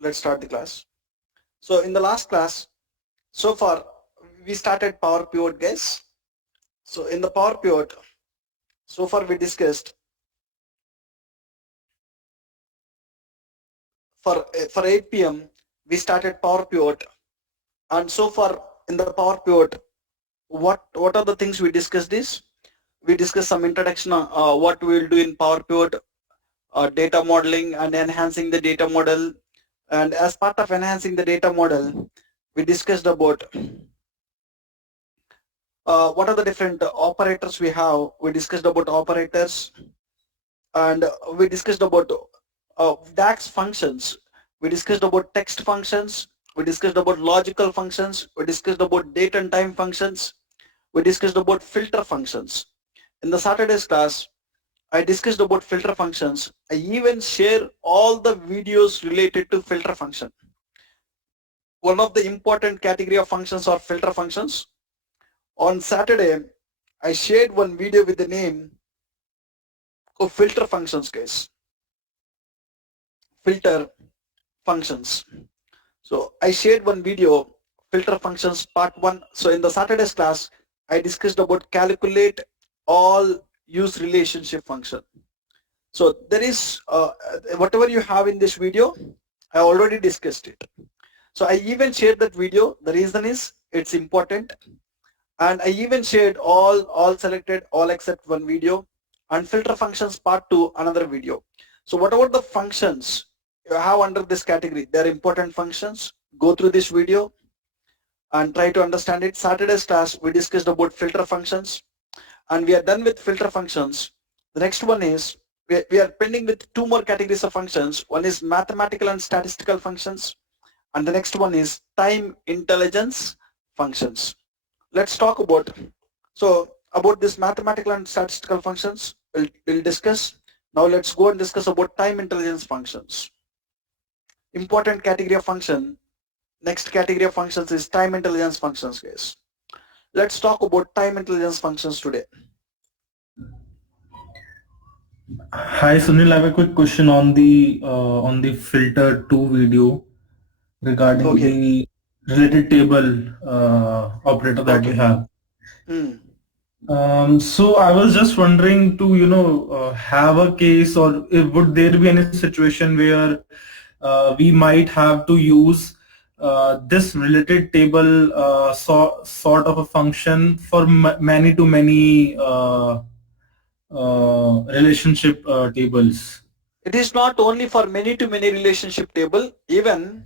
let's start the class. So in the last class, so far we started Power Pivot, guys. So in the Power Pivot, so far we discussed for 8 p.m. we started Power Pivot, and so far in the Power Pivot, what are the things we discussed is we discussed some introduction on what we will do in Power Pivot, data modeling and enhancing the data model. And as part of enhancing the data model, we discussed about what are the different operators we have. We discussed about operators, and we discussed about DAX functions. We discussed about text functions. We discussed about logical functions. We discussed about date and time functions. We discussed about filter functions. In the Saturday's class, I discussed about filter functions. I even share all the videos related to filter function. One of the important category of functions are filter functions. On Saturday, I shared one video with the name of filter functions, guys. Filter functions. So I shared one video, filter functions part 1. So in the Saturday's class, I discussed about calculate all use relationship function. So there is whatever you have in this video, I already discussed it. So I even shared that video. The reason is it's important, and I even shared all selected all except one video, and filter functions part 2 another video. So whatever the functions you have under this category, they are important functions. Go through this video and try to understand it. Saturday's class we discussed about filter functions, and we are done with filter functions. The next one is we are pending with 2 more categories of functions. One is mathematical and statistical functions, and the next one is time intelligence functions. Let's talk about this mathematical and statistical functions. We'll discuss. Now let's go and discuss about time intelligence functions. Important category of function. Next category of functions is time intelligence functions, guys. Let's talk about time intelligence functions today. Hi Sunil, I have a quick question on the filter 2 video regarding Okay. the related table operator that you Okay. have. Hmm. So I was just wondering to have a case, or would there be any situation where we might have to use this related table sort of a function for many to many relationship tables. It is not only for many-to-many relationship table. Even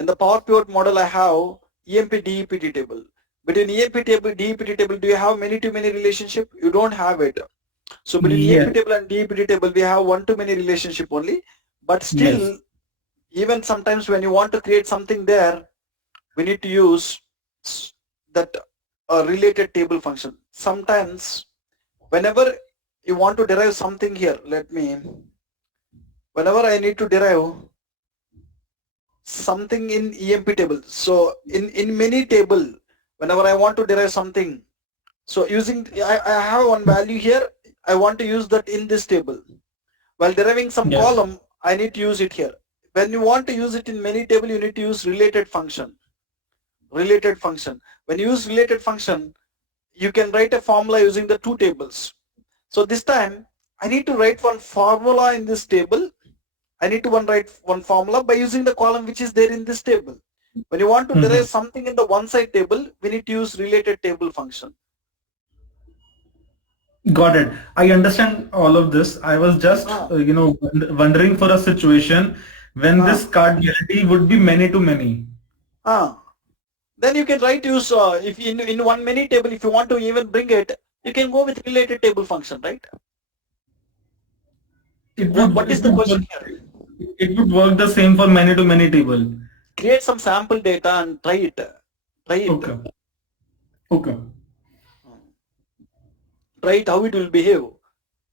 in the Power Pivot model, I have EMP DEPT table. Between EMP table, DEPT table, do you have many-to-many relationship? You don't have it. So between Yes, EMP table and DEPT table, we have one-to-many relationship only. But yes. still, even sometimes when you want to create something there, we need to use that related table function. Sometimes, whenever you want to derive something here, whenever I need to derive something in EMP table, so in many table, whenever I want to derive something, so I have one value here, I want to use that in this table. While deriving some Yes. column, I need to use it here. When you want to use it in many table, you need to use related function. Related function. When you use related function, you can write a formula using the 2 tables. So this time, I need to write one formula in this table. I need to write one formula by using the column which is there in this table. When you want to derive something in the one side table, we need to use related table function. Got it. I understand all of this. I was just, Ah, wondering for a situation when this ah, cardinality would be many to many. ah. Then you can use if in one many table, if you want to even bring it, you can go with related table function, right? It would What it is the would question work, here? it would work the same for many to many table. Create some sample data and try it. Try it. Okay. Okay. Try it how it will behave.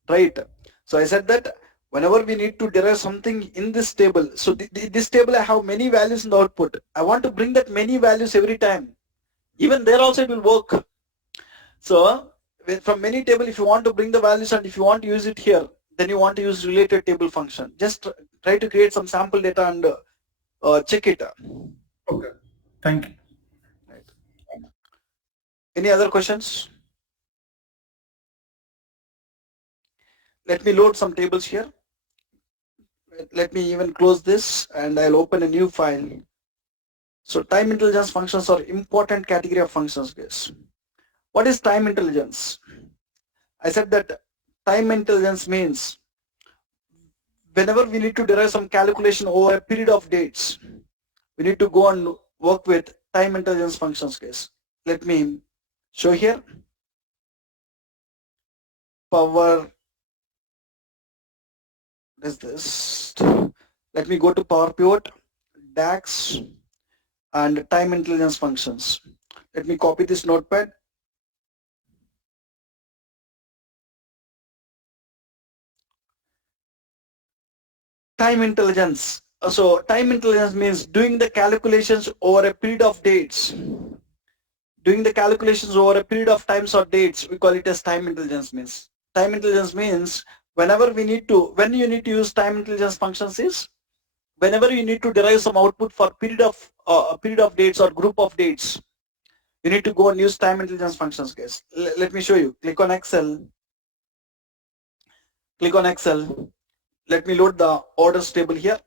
Try it. So I said that whenever we need to derive something in this table, so this table I have many values in the output. I want to bring that many values every time. Even there also it will work. So from many table, if you want to bring the values and if you want to use it here, then you want to use related table function. Just try to create some sample data and check it. Okay. Thank you. Right. Any other questions? Let me load some tables here. Let me even close this and I'll open a new file. So time intelligence functions are important category of functions, guys. What is time intelligence? I said that time intelligence means whenever we need to derive some calculation over a period of dates, we need to go and work with time intelligence functions, guys. Let me show here. Power is this. Let me go to Power Pivot, DAX, and time intelligence functions. Let me copy this notepad. Time intelligence. So time intelligence means doing the calculations over a period of dates. Doing the calculations over a period of times or dates, we call it as time intelligence means. Time intelligence means whenever we need to, when you need to use time intelligence functions is whenever you need to derive some output for a period of dates or group of dates, you need to go and use time intelligence functions, guys. Let me show you. Click on Excel. Click on Excel. Let me load the orders table here.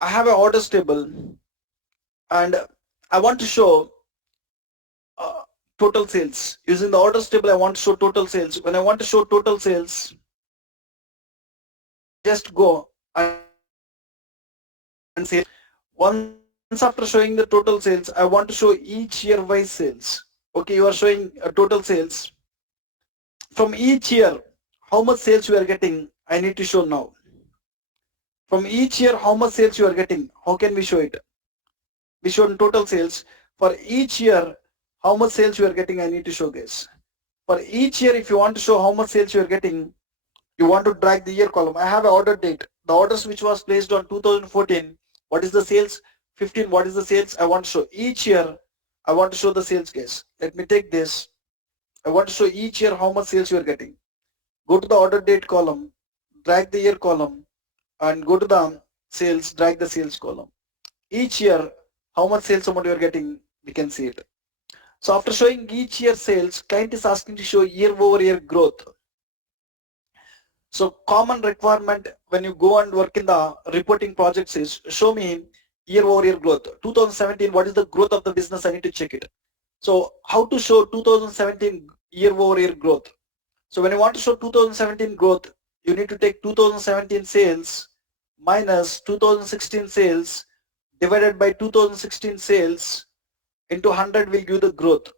I have an orders table and I want to show total sales. Using the orders table, I want to show total sales. When I want to show total sales, just go and say, once after showing the total sales, I want to show each year wise sales. Okay, you are showing total sales. From each year, how much sales you are getting, I need to show now. From each year, how much sales you are getting, how can we show it? We show total sales. For each year, how much sales you are getting, I need to show, guys. For each year, if you want to show how much sales you are getting, you want to drag the year column. I have an order date. The orders which was placed on 2014, what is the sales? 15, what is the sales? I want to show each year. I want to show the sales, guys. Let me take this. I want to show each year how much sales you are getting. Go to the order date column, drag the year column, and go to the sales, drag the sales column. Each year, how much sales amount you are getting, we can see it. So after showing each year sales, client is asking to show year over year growth. So common requirement when you go and work in the reporting projects is show me year over year growth. 2017, what is the growth of the business? I need to check it. So how to show 2017 year over year growth? So when you want to show 2017 growth, you need to take 2017 sales minus 2016 sales divided by 2016 sales into 100 will give the growth.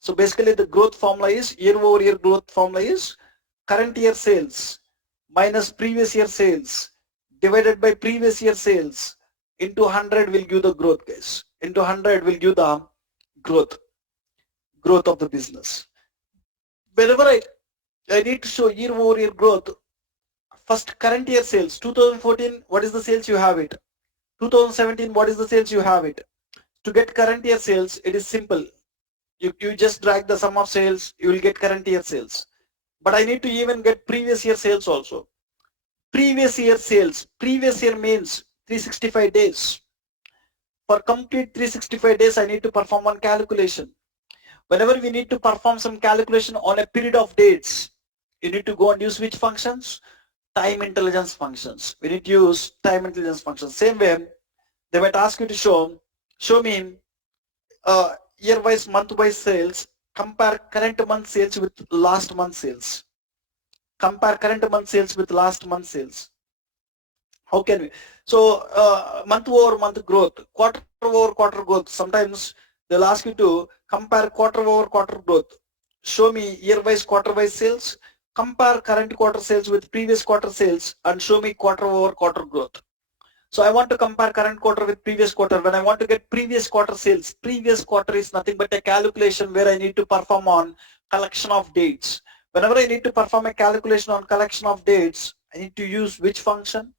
So basically the growth formula is year over year growth formula is current year sales minus previous year sales divided by previous year sales into 100 will give the growth, guys. Into 100 will give the growth of the business. Whenever I need to show year over year growth, first current year sales, 2014, what is the sales you have it? 2017, what is the sales you have it? To get current year sales, it is simple. You just drag the sum of sales, you will get current year sales. But I need to even get previous year sales also. Previous year sales, previous year means 365 days. For complete 365 days, I need to perform one calculation. Whenever we need to perform some calculation on a period of dates, you need to go and use which functions? Time intelligence functions. We need to use time intelligence functions. Same way, they might ask you to show me year-wise, month-wise sales, compare current month sales with last month sales. Compare current month sales with last month sales. How can we? So month over month growth, quarter over quarter growth. Sometimes they'll ask you to compare quarter over quarter growth. Show me year-wise, quarter-wise sales. Compare current quarter sales with previous quarter sales and show me quarter over quarter growth. So I want to compare current quarter with previous quarter. When I want to get previous quarter sales, previous quarter is nothing but a calculation where I need to perform on collection of dates. Whenever I need to perform a calculation on collection of dates, I need to use which function?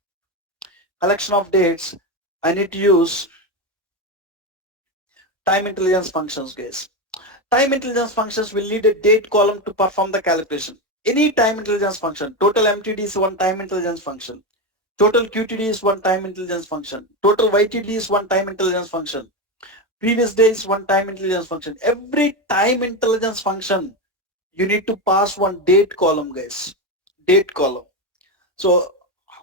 Collection of dates. I need to use time intelligence functions, guys. Time intelligence functions will need a date column to perform the calculation. Any time intelligence function, total MTD is one time intelligence function. Total QTD is one time intelligence function. Total YTD is one time intelligence function. Previous day is one time intelligence function. Every time intelligence function, you need to pass one date column, guys. Date column. So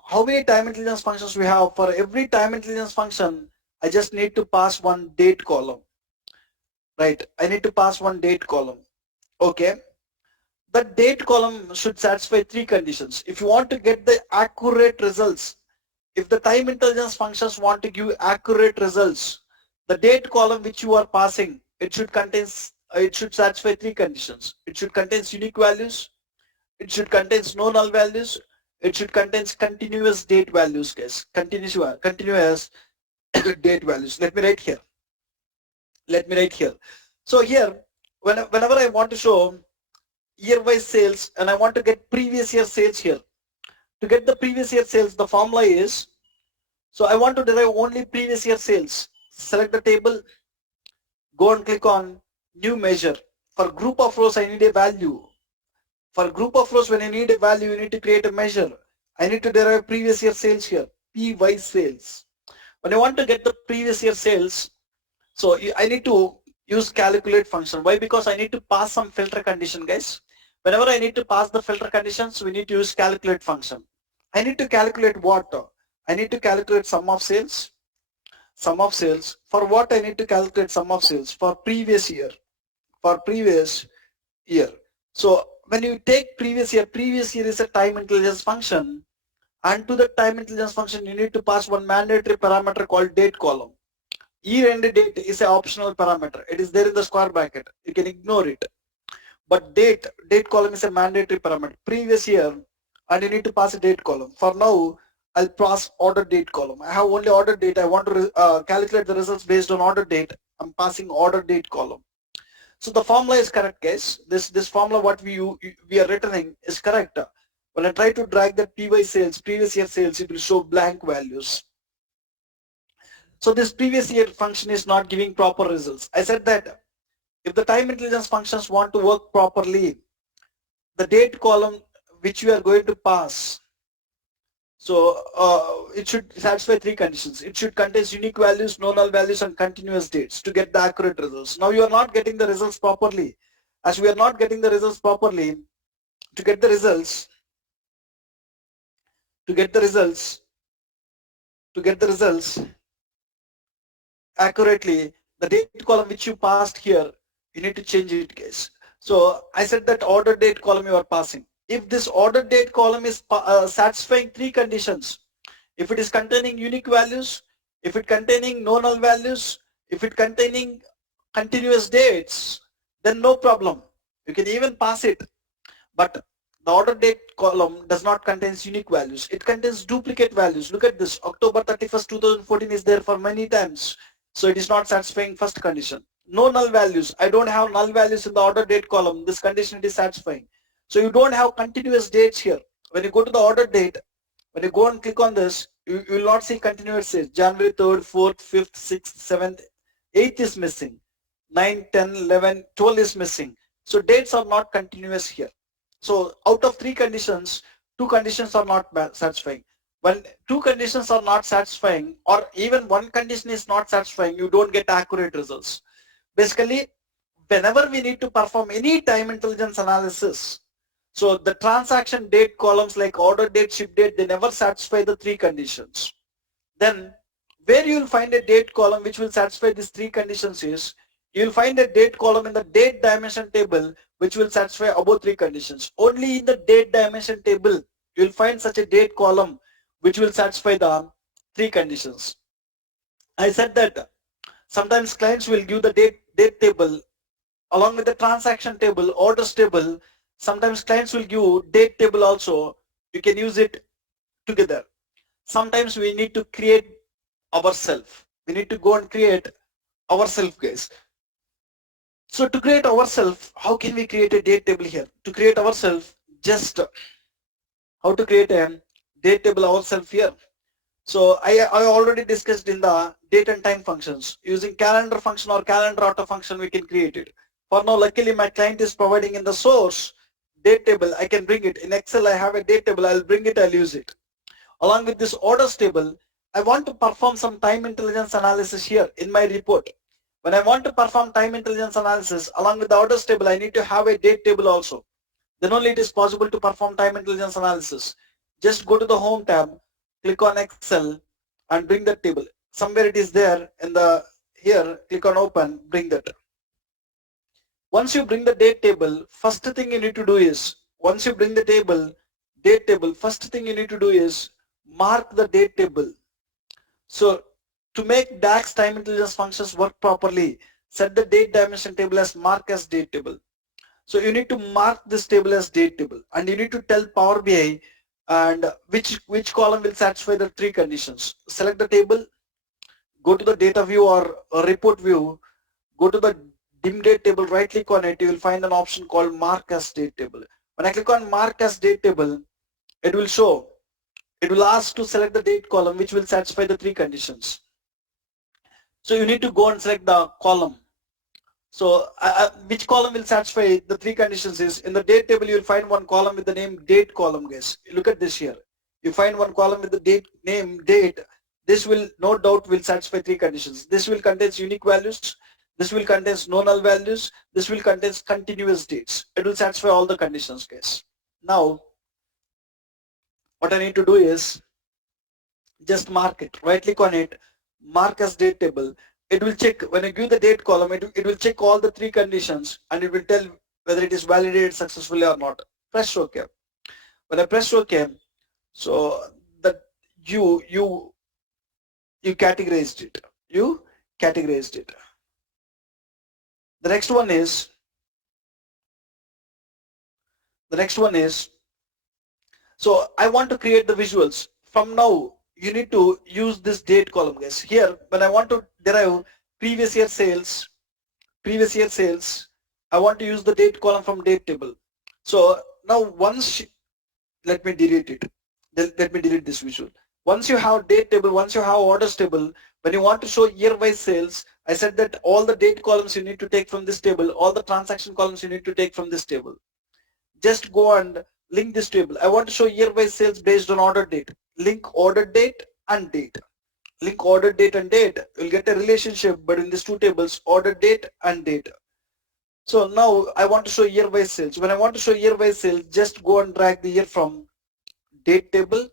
how many time intelligence functions we have? For every time intelligence function, I just need to pass one date column. Right? I need to pass one date column. Okay. The date column should satisfy three conditions. If you want to get the accurate results, if the time intelligence functions want to give accurate results, the date column which you are passing, it should satisfy three conditions. It should contain unique values, it should contain no null values, it should contain continuous date values, guys. Continuous date values. Let me write here. Let me write here. So here, whenever I want to show year-wise sales and I want to get previous year sales here. To get the previous year sales, the formula is, so I want to derive only previous year sales. Select the table, go and click on new measure. For group of rows, I need a value. For group of rows, when you need a value, you need to create a measure. I need to derive previous year sales here, PY sales. When I want to get the previous year sales, so I need to use calculate function. Why? Because I need to pass some filter condition, guys. Whenever I need to pass the filter conditions, we need to use calculate function. I need to calculate what? I need to calculate sum of sales. Sum of sales. For what I need to calculate sum of sales? For previous year. For previous year. So when you take previous year is a time intelligence function. And to the time intelligence function, you need to pass one mandatory parameter called date column. Year end date is an optional parameter. It is there in the square bracket. You can ignore it. But date column is a mandatory parameter. Previous year, and you need to pass a date column. For now, I'll pass order date column. I have only order date. I want to calculate the results based on order date. I'm passing order date column. So the formula is correct, guys. This formula what we are returning is correct. When I try to drag that PY sales, previous year sales, it will show blank values. So this previous year function is not giving proper results. I said that if the time intelligence functions want to work properly, the date column which we are going to pass, so it should satisfy three conditions. It should contain unique values, no null values, and continuous dates to get the accurate results. Now you are not getting the results properly. As we are not getting the results properly, to get the results, accurately, the date column which you passed here, you need to change it, guys. So I said that order date column you are passing. If this order date column is satisfying three conditions, if it is containing unique values, if it containing no null values, if it containing continuous dates, then no problem. You can even pass it. But the order date column does not contain unique values. It contains duplicate values. Look at this. October 31st, 2014 is there for many times. So it is not satisfying first condition. No null values. I don't have null values in the order date column. This condition is satisfying. So you don't have continuous dates here. When you go to the order date, when you go and click on this, you will not see continuous dates. January 3rd, 4th, 5th, 6th, 7th, 8th is missing. 9, 10, 11, 12 is missing. So dates are not continuous here. So out of three conditions, two conditions are not satisfying. When two conditions are not satisfying, or even one condition is not satisfying, you don't get accurate results. Basically, whenever we need to perform any time intelligence analysis, so the transaction date columns like order date, ship date, they never satisfy the three conditions. Then where you will find a date column which will satisfy these three conditions is, you will find a date column in the date dimension table which will satisfy above three conditions. Only in the date dimension table you will find such a date column which will satisfy the three conditions. I said that sometimes clients will give the date table along with the transaction table, orders table. Sometimes clients will give date table also. You can use it together. Sometimes we need to create ourselves. We need to go and create ourselves, guys. So to create ourselves, how can we create a date table here? To create ourselves, just how to create a date table ourselves here. So I already discussed in the date and time functions. Using calendar function or calendar auto function, we can create it. For now, luckily my client is providing in the source date table. I can bring it. In Excel, I have a date table. I'll bring it, I'll use it. Along with this orders table, I want to perform some time intelligence analysis here in my report. When I want to perform time intelligence analysis along with the orders table, I need to have a date table also. Then only it is possible to perform time intelligence analysis. Just go to the home tab, click on Excel and bring that table. Somewhere it is there in the here, click on open, bring that. Once you bring the date table, first thing you need to do is, once you bring the date table, first thing you need to do is mark the date table. So to make DAX time intelligence functions work properly, set the date dimension table as mark as date table. So you need to mark this table as date table, and you need to tell Power BI and which column will satisfy the three conditions. Select the table, go to the data view or report view, go to the dim date table, right click on it, you will find an option called mark as date table. When I click on mark as date table, it will show, it will ask to select the date column which will satisfy the three conditions. So you need to go and select the column. So which column will satisfy the three conditions is, in the date table you will find one column with the name date column, guys. Look at this here. You find one column with the date name date. This will no doubt will satisfy three conditions. This will contains unique values. This will contains no null values. This will contains continuous dates. It will satisfy all the conditions, guys. Now what I need to do is just mark it. Right click on it, mark as date table. It will check, when I give the date column, it will check all the three conditions and it will tell whether it is validated successfully or not. Press OK. When I press OK, so that you categorized it. You categorized it. The next one is so I want to create the visuals. From now, you need to use this date column, guys. Here, when I want to derive previous year sales, I want to use the date column from date table. So now let me delete it. Let me delete this visual. Once you have date table, once you have orders table, when you want to show year-wise sales, I said that all the date columns you need to take from this table, all the transaction columns you need to take from this table. Just go and link this table. I want to show year-wise sales based on order date. Link order date and date. Link order date and date. You'll get a relationship, but in these two tables, order date and date. So now I want to show year-wise sales. When I want to show year-wise sales, just go and drag the year from date table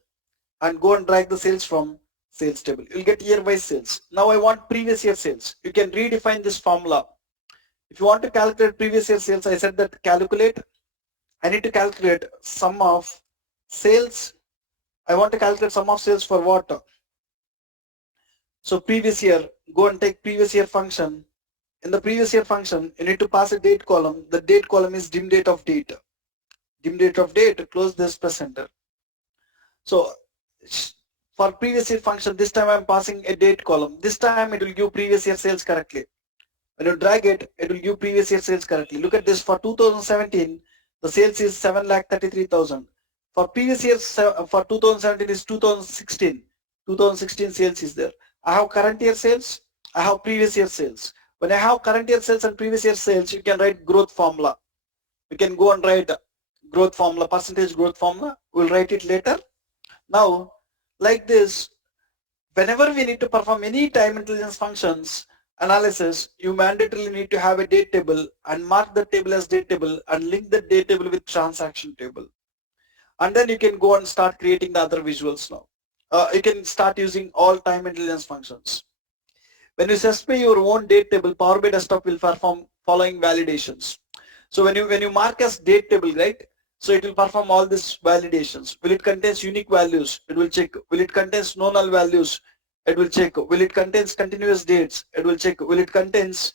and go and drag the sales from sales table. You'll get year-wise sales. Now I want previous year sales. You can redefine this formula. If you want to calculate previous year sales, I said that calculate. I need to calculate sum of sales. I want to calculate sum of sales for what? So previous year, go and take previous year function. In the previous year function, you need to pass a date column. The date column is dim date of date. Dim date of date, close this, press enter. So for previous year function, this time I'm passing a date column. This time it will give previous year sales correctly. When you drag it, it will give previous year sales correctly. Look at this, for 2017, the sales is 7,33,000. For previous year, for 2017 is 2016. 2016 sales is there. I have current year sales, I have previous year sales. When I have current year sales and previous year sales, you can write growth formula. You can go and write growth formula, percentage growth formula. We'll write it later. Now, like this, whenever we need to perform any time intelligence functions analysis, you mandatorily need to have a date table and mark the table as date table and link the date table with transaction table. And then you can go and start creating the other visuals now. You can start using all time intelligence functions. When you specify your own date table, Power BI Desktop will perform following validations. So when you mark as date table, right? So it will perform all these validations. Will it contains unique values? It will check. Will it contains no null values? It will check. Will it contains continuous dates? It will check. Will it contains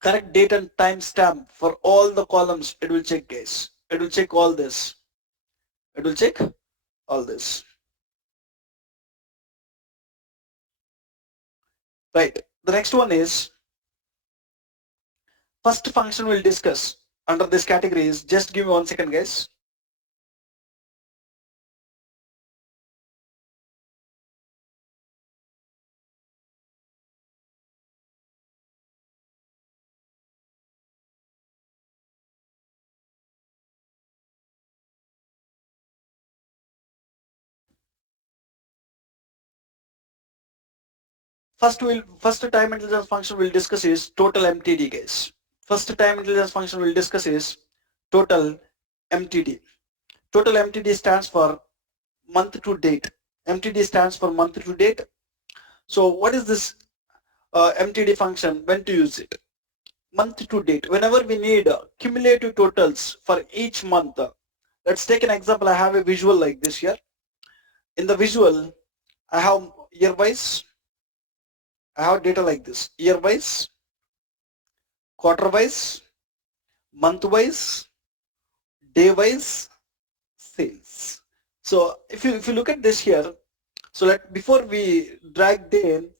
correct date and time stamp for all the columns? It will check, guys. It will check all this. It will check all this. Right. The next one is first function we'll discuss under this category is, just give me 1 second, guys. First time intelligence function we'll discuss is total MTD, guys. First time intelligence function we'll discuss is total MTD. Total MTD stands for month to date. MTD stands for month to date. So what is this MTD function? When to use it? Month to date. Whenever we need cumulative totals for each month. Let's take an example. I have a visual like this here. In the visual, I have year wise. I have data like this: year wise, quarter wise, month wise, day wise, sales. So if you look at this here, so before we drag them,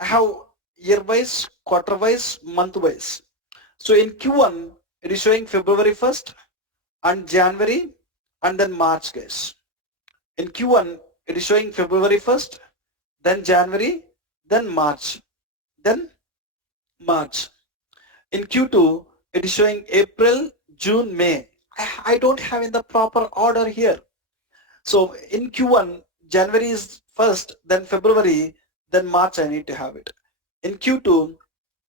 I have year wise, quarter wise, month wise. So in Q1 it is showing February 1st and January and then March, guys. In Q1 it is showing February 1st, then January, then March, then March. In Q2 it is showing April, June, May. I don't have in the proper order here. So in Q1 January is first, then February, then March I need to have it. In Q2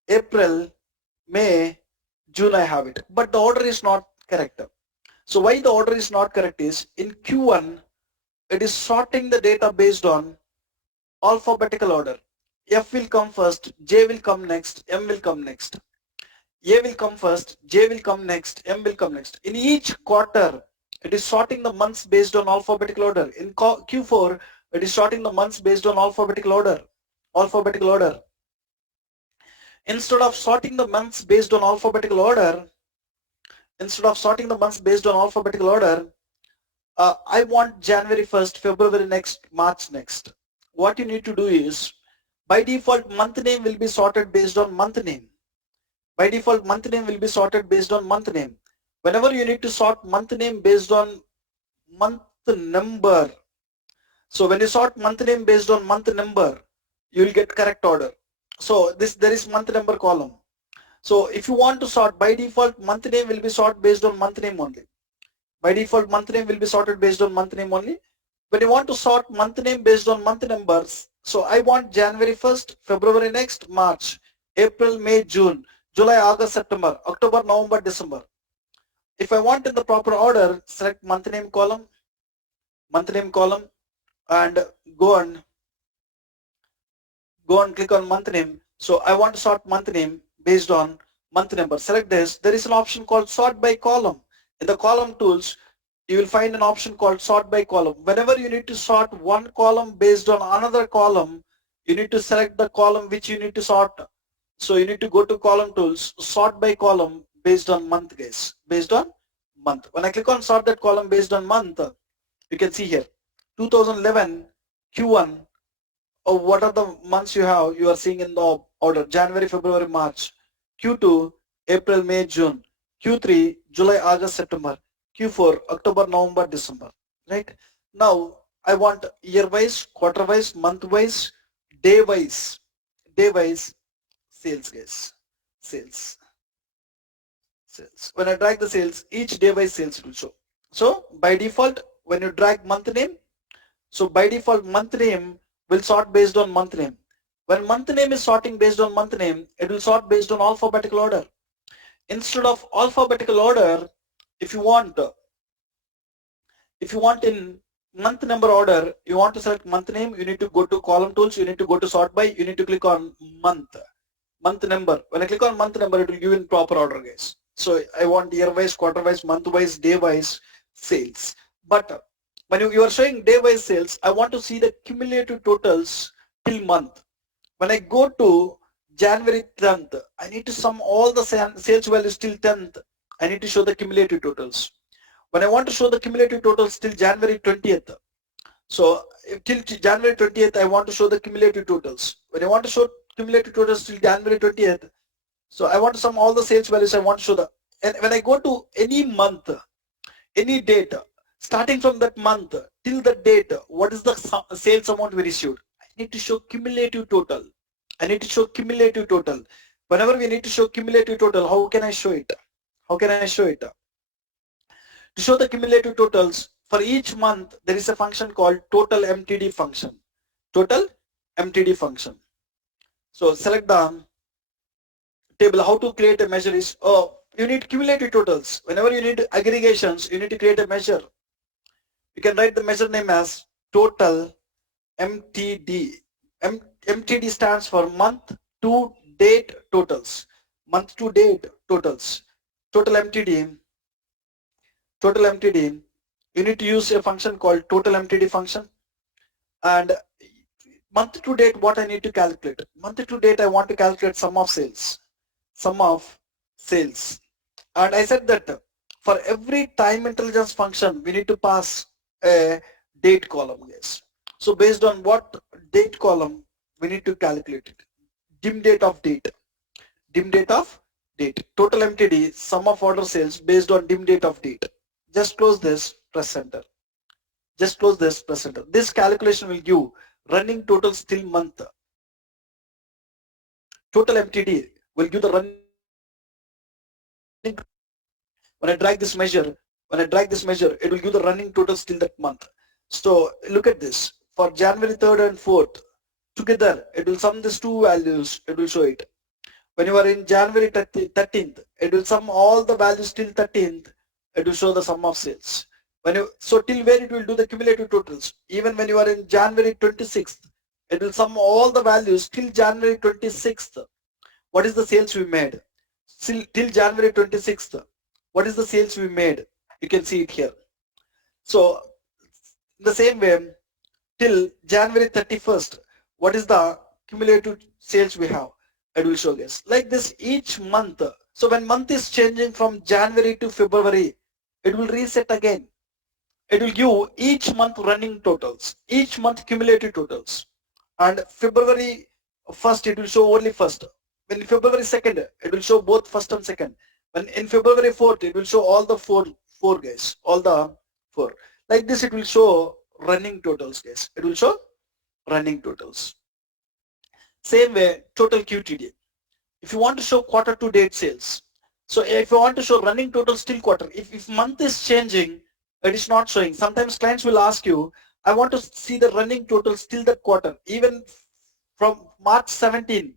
April, May, June I have it, but the order is not correct. So why the order is not correct is, in Q1 it is sorting the data based on alphabetical order. F will come first, J will come next, M will come next. A will come first, J will come next, M will come next. In each quarter, it is sorting the months based on alphabetical order. In Q4, it is sorting the months based on alphabetical order. Alphabetical order. Instead of sorting the months based on alphabetical order, I want January 1st, February next, March next. What you need to do is, by default, month name will be sorted based on month name. By default, month name will be sorted based on month name. Whenever you need to sort month name based on month number, so when you sort month name based on month number, you will get correct order. So there is month number column. So if you want to sort, by default, month name will be sorted based on month name only. By default, month name will be sorted based on month name only. When you want to sort month name based on month numbers, so I want January 1st, February next, March, April, May, June, July, August, September, October, November, December. If I want in the proper order, select month name column, and go and click on month name. So I want to sort month name based on month number. Select this. There is an option called sort by column. In the column tools, you will find an option called sort by column. Whenever you need to sort one column based on another column, you need to select the column which you need to sort. So you need to go to column tools, sort by column based on month, guys, based on month. When I click on sort that column based on month, you can see here 2011 Q1. What are the months you have? You are seeing in the order: January, February, March. Q2 April, May, June. Q3 July, August, September. Q4 October, November, December. Right? Now I want year wise, quarter wise, month wise, day wise. Sales, guys. Sales. When I drag the sales, each day wise sales will show. So by default, when you drag month name, so by default month name will sort based on month name. When month name is sorting based on month name, it will sort based on alphabetical order. Instead of alphabetical order, if you want in month number order, you want to select month name, you need to go to column tools, you need to go to sort by, you need to click on month number. When I click on month number, it will give in proper order, guys. So I want year wise, quarter wise, month wise, day wise sales. But when you are showing day wise sales, I want to see the cumulative totals till month. When I go to January 10th, I need to sum all the sales values till 10th. I need to show the cumulative totals. When I want to show the cumulative totals till January 20th, so till January 20th, I want to show the cumulative totals. When I want to show cumulative totals till January 20th, so I want to sum all the sales values. I want to show and when I go to any month, any date, starting from that month till the date, what is the sales amount we received? I need to show cumulative total. Whenever we need to show cumulative total, how can I show it? To show the cumulative totals for each month, there is a function called total MTD function. So select the table. How to create a measure is, you need cumulative totals. Whenever you need aggregations, you need to create a measure. You can write the measure name as total MTD. MTD stands for month to date totals. Month to date totals. Total MTD. Total MTD. You need to use a function called total MTD function. And month to date, what I need to calculate? Month to date, I want to calculate sum of sales. Sum of sales. And I said that for every time intelligence function, we need to pass a date column, guys. So based on what date column, we need to calculate it. Dim date of date. Dim date of date. Total MTD, sum of order sales based on dim date of date. Just close this, press enter. Just close this, press enter. This calculation will give running totals till month. Total MTD will give the running. When I drag this measure, it will give the running totals till that month. So look at this. For January 3rd and 4th, together, it will sum these two values, it will show it. When you are in January 13th, it will sum all the values till 13th, it will show the sum of sales. So till where it will do the cumulative totals. Even when you are in January 26th, it will sum all the values till January 26th. What is the sales we made? Till January 26th. What is the sales we made? You can see it here. So in the same way, till January 31st, what is the cumulative sales we have? It will show this. Like this each month. So when month is changing from January to February, it will reset again. It will give each month running totals, each month cumulative totals. And February 1st, it will show only first. When February 2nd, it will show both first and second. When in February 4th, it will show all the four guys, all the four. Like this, it will show running totals, guys. It will show running totals. Same way, total QTD. If you want to show quarter to date sales, so if you want to show running totals till quarter, if month is changing, it is not showing. Sometimes clients will ask you, I want to see the running totals till that quarter. Even from March 17,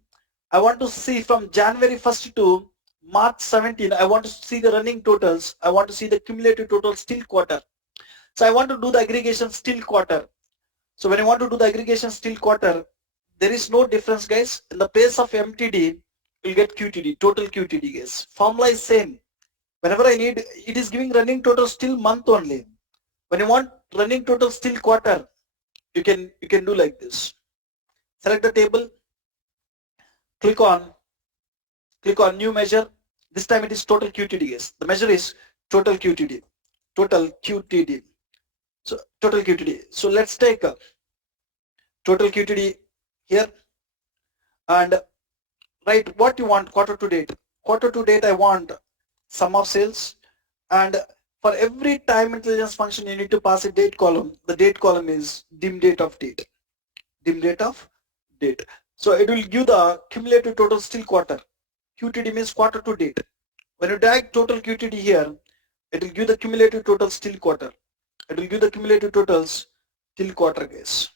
I want to see from January 1st to March 17, I want to see the running totals. I want to see the cumulative totals till quarter. So I want to do the aggregation still quarter. So when I want to do the aggregation still quarter, there is no difference, guys. In the place of MTD, you'll get QTD, total QTD, guys. Formula is same. Whenever I need, it is giving running total still month only. When you want running total still quarter, you can do like this. Select the table, click on new measure. This time it is total QTD, guys. The measure is total QTD. Total QTD. So total QTD. So let's take total QTD here and write what you want quarter to date. Quarter to date, I want sum of sales, and for every time intelligence function you need to pass a date column. The date column is dim date of date. Dim date of date. So it will give the cumulative total still quarter. QTD means quarter to date. When you drag total QTD here, it will give the cumulative total still quarter. It will give the cumulative totals till quarter, guys.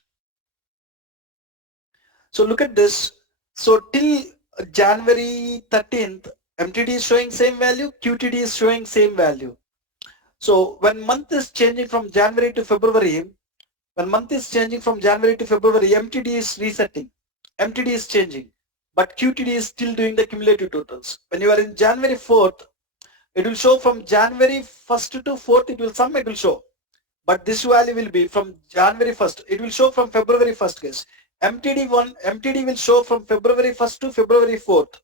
So look at this. So till January 13th, MTD is showing same value, QTD is showing same value. So when month is changing from January to February, MTD is resetting. MTD is changing, but QTD is still doing the cumulative totals. When you are in January 4th, it will show from January 1st to 4th, it will show. But this value will be from January 1st. It will show from February 1st, guys. MTD will show from February 1st to February 4th.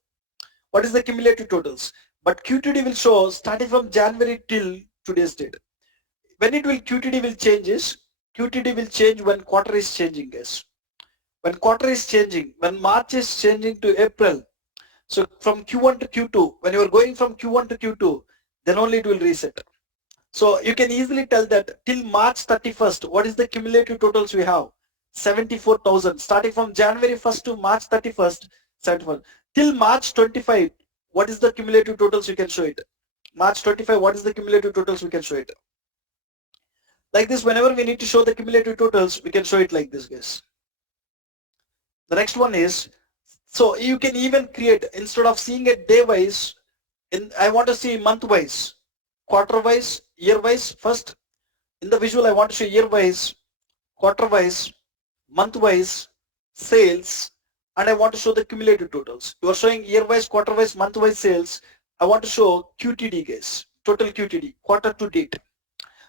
What is the cumulative totals? But QTD will show starting from January till today's date. When QTD will change is, QTD will change when quarter is changing, guys. When quarter is changing, when March is changing to April, so from Q1 to Q2, when you are going from Q1 to Q2, then only it will reset. So you can easily tell that till March 31st, what is the cumulative totals we have? 74,000. Starting from January 1st to March 31st, 74. Till March 25, what is the cumulative totals you can show it? March 25, what is the cumulative totals we can show it? Like this, whenever we need to show the cumulative totals, we can show it like this, guys. The next one is So you can even create, instead of seeing it day wise, I want to see month wise, quarter wise, year wise. First in the visual I want to show year wise, quarter wise, month wise, sales, and I want to show the cumulative totals. You are showing year wise, quarter wise, month wise sales. I want to show QTD guys, total QTD, quarter to date.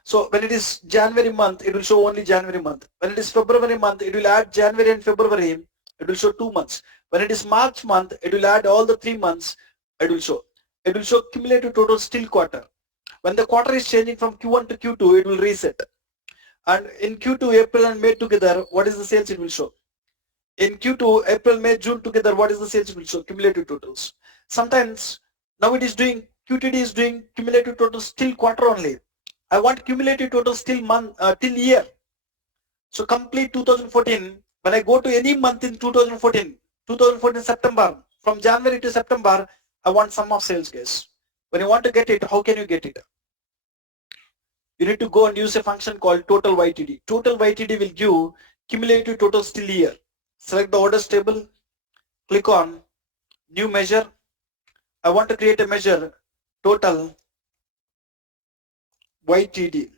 So when it is January month, it will show only January month. When it is February month, it will add January and February. It will show 2 months. When it is March month, it will add all the 3 months. It will show. It will show cumulative total still quarter. When the quarter is changing from Q1 to Q2, it will reset. And in Q2, April and May together, what is the sales it will show? In Q2, April, May, June together, what is the sales it will show? Cumulative totals. Sometimes now it is doing, QTD is doing cumulative totals still quarter only. I want cumulative totals till month, till year. So complete 2014. When I go to any month in 2014, 2014 September, from January to September, I want sum of sales guys. When you want to get it, how can you get it? You need to go and use a function called total YTD. Total YTD will give cumulative totals till year. Select the orders table, click on new measure. I want to create a measure total YTD.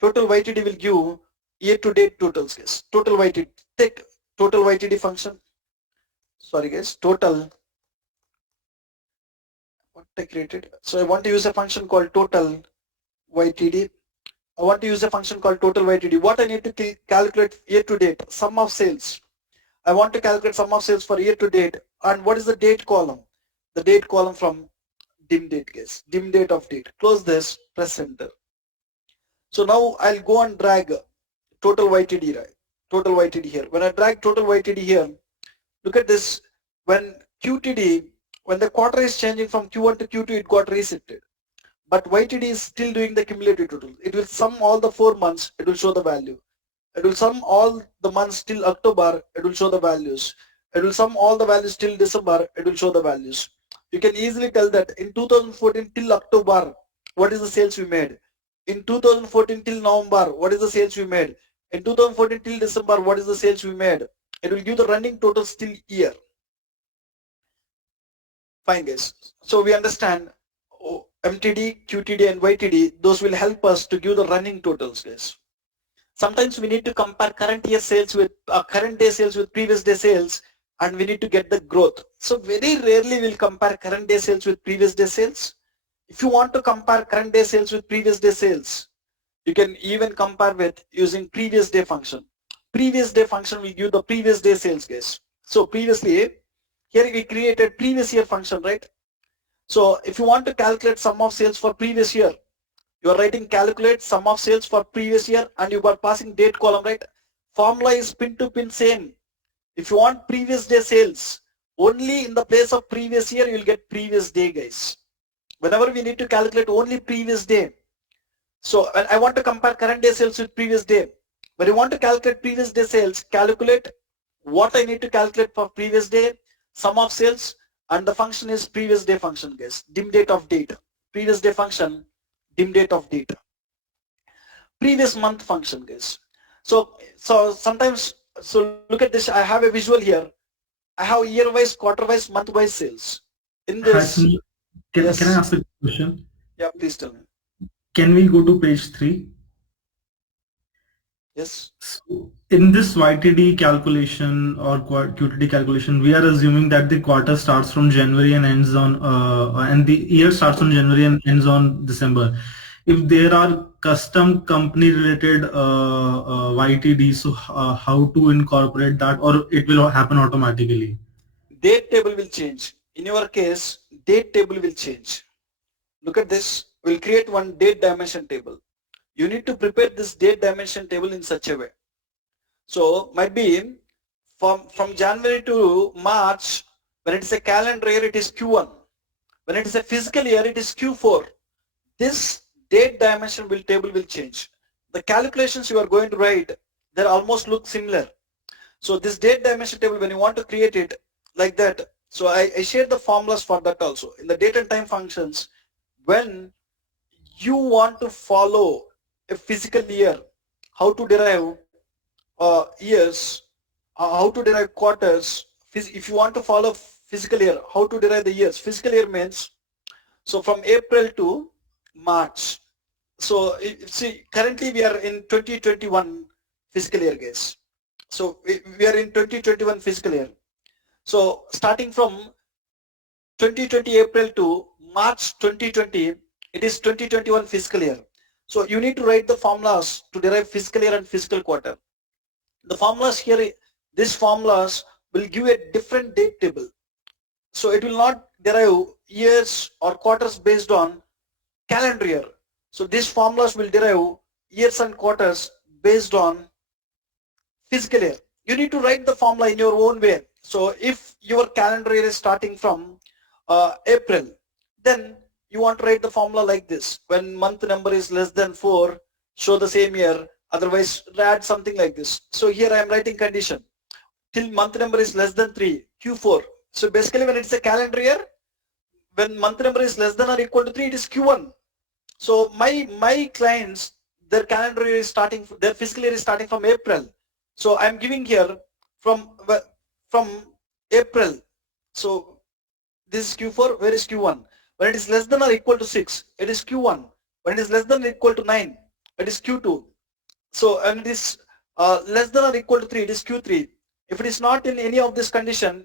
Total YTD will give year to date totals guys. Total YTD. Take total YTD function. Sorry guys, total what I created. So I want to use a function called total YTD. I want to use a function called total YTD. What I need to calculate year to date, sum of sales. I want to calculate sum of sales for year to date. And what is the date column? The date column from dim date guys. Dim date of date. Close this, press enter. So now I'll go and drag total YTD, right? Total YTD here. When I drag total YTD here, look at this. When QTD, when the quarter is changing from Q1 to Q2, it got resetted. But YTD is still doing the cumulative total. It will sum all the 4 months, it will show the value. It will sum all the months till October, it will show the values. It will sum all the values till December, it will show the values. You can easily tell that in 2014 till October, what is the sales we made? In 2014 till November, what is the sales we made? In 2014 till December, what is the sales we made? It will give the running totals till year. Fine guys. So we understand MTD, QTD and YTD, those will help us to give the running totals guys. Sometimes we need to compare current year sales with current day sales with previous day sales, and we need to get the growth. So very rarely we'll compare current day sales with previous day sales. If you want to compare current day sales with previous day sales, you can even compare with using previous day function. Previous day function will give the previous day sales guys. So previously, here we created previous year function, right? So if you want to calculate sum of sales for previous year, you are writing calculate sum of sales for previous year and you are passing date column, right? Formula is pin to pin same. If you want previous day sales, only in the place of previous year, you will get previous day guys. Whenever we need to calculate only previous day. So I want to compare current day sales with previous day. When you want to calculate previous day sales, calculate what I need to calculate for previous day, sum of sales, and the function is previous day function guys, dim date of date. Previous day function, dim date of date. Previous month function guys. So sometimes, so look at this, I have a visual here. I have year wise, quarter wise, month wise sales. In Hi, this, Sunil. Can I yes, ask a question? yeah, please tell me. Can we go to page 3? Yes, So in this YTD calculation or QTD calculation, we are assuming that the quarter starts from January and ends on, and the year starts on January and ends on December. If there are custom company related YTD, so how to incorporate that, or it will happen automatically? date table will change. In your case, date table will change. Look at this, we'll create one date dimension table. You need to prepare this date dimension table in such a way. So might be from January to March, when it is a calendar year, it is Q1. When it is a physical year, it is Q4. This date dimension table will change. The calculations you are going to write, they almost look similar. So this date dimension table, when you want to create it like that, so I shared the formulas for that also. In the date and time functions, when you want to follow a physical year, how to derive years, how to derive quarters if you want to follow fiscal year, how to derive the years? Fiscal year means, so from April to March. So see, currently we are in 2021 fiscal year, guys. So we are in 2021 fiscal year. So starting from 2020 April to March 2020, it is 2021 fiscal year. So you need to write the formulas to derive fiscal year and fiscal quarter. The formulas here, these formulas will give a different date table. So it will not derive years or quarters based on calendar year. So these formulas will derive years and quarters based on fiscal year. You need to write the formula in your own way. So if your calendar year is starting from April, then you want to write the formula like this. When month number is less than 4, show the same year. Otherwise, add something like this. So here I am writing condition. Till month number is less than 3, Q4. So basically when it's a calendar year, when month number is less than or equal to 3, it is Q1. So my clients, their calendar year is starting, their fiscal year is starting from April. So I'm giving here from April. So this is Q4. Where is Q1? When it is less than or equal to 6, it is Q1. When it is less than or equal to 9, it is Q2. So when it is less than or equal to 3, it is Q3. If it is not in any of this condition,